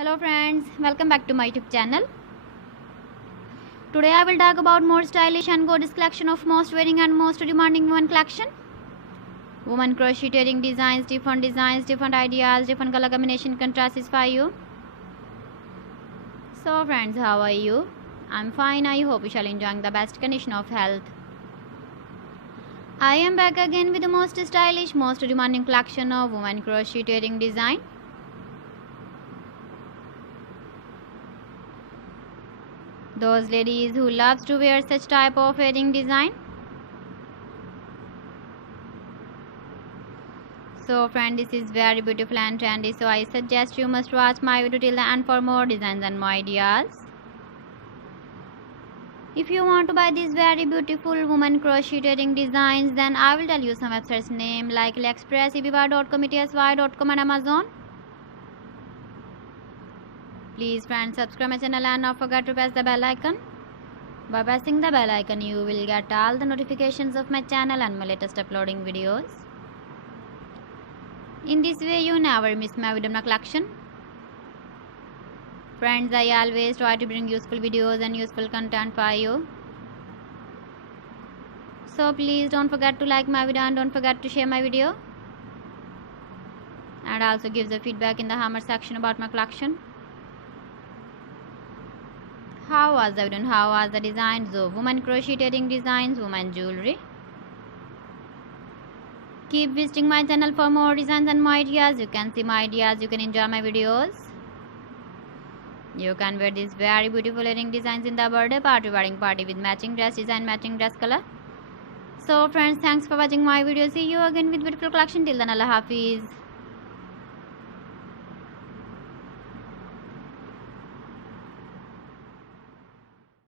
Hello friends, welcome back to my YouTube channel. Today I will talk about more stylish and gorgeous collection of most wearing and most demanding women collection. Women crocheting designs, different ideas, different color combination contrasts for you. So friends, how are you? I'm fine. I hope you shall enjoying the best condition of health. I am back again with the most stylish, most demanding collection of women crocheting design. Those ladies who loves to wear such type of wedding design. So friend, this is very beautiful and trendy, so I suggest you must watch my video till the end for more designs and more ideas. If you want to buy these very beautiful woman crocheting designs, then I will tell you some websites name like AliExpress, eBay.com, etsy.com and Amazon. Please friends, subscribe my channel and not forget to press the bell icon. By pressing the bell icon, you will get all the notifications of my channel and my latest uploading videos. In this way, you never miss my video collection. Friends, I always try to bring useful videos and useful content for you. So please don't forget to like my video and don't forget to share my video. And also give the feedback in the comment section about my collection. How was the video and how was the designs of women crocheting designs, women jewelry? Keep visiting my channel for more designs and more ideas. You can see my ideas, you can enjoy my videos. You can wear these very beautiful earring designs in the birthday party, wedding party with matching dress design, matching dress color. So friends, thanks for watching my video. See you again with beautiful collection. Till then, Allah Hafiz.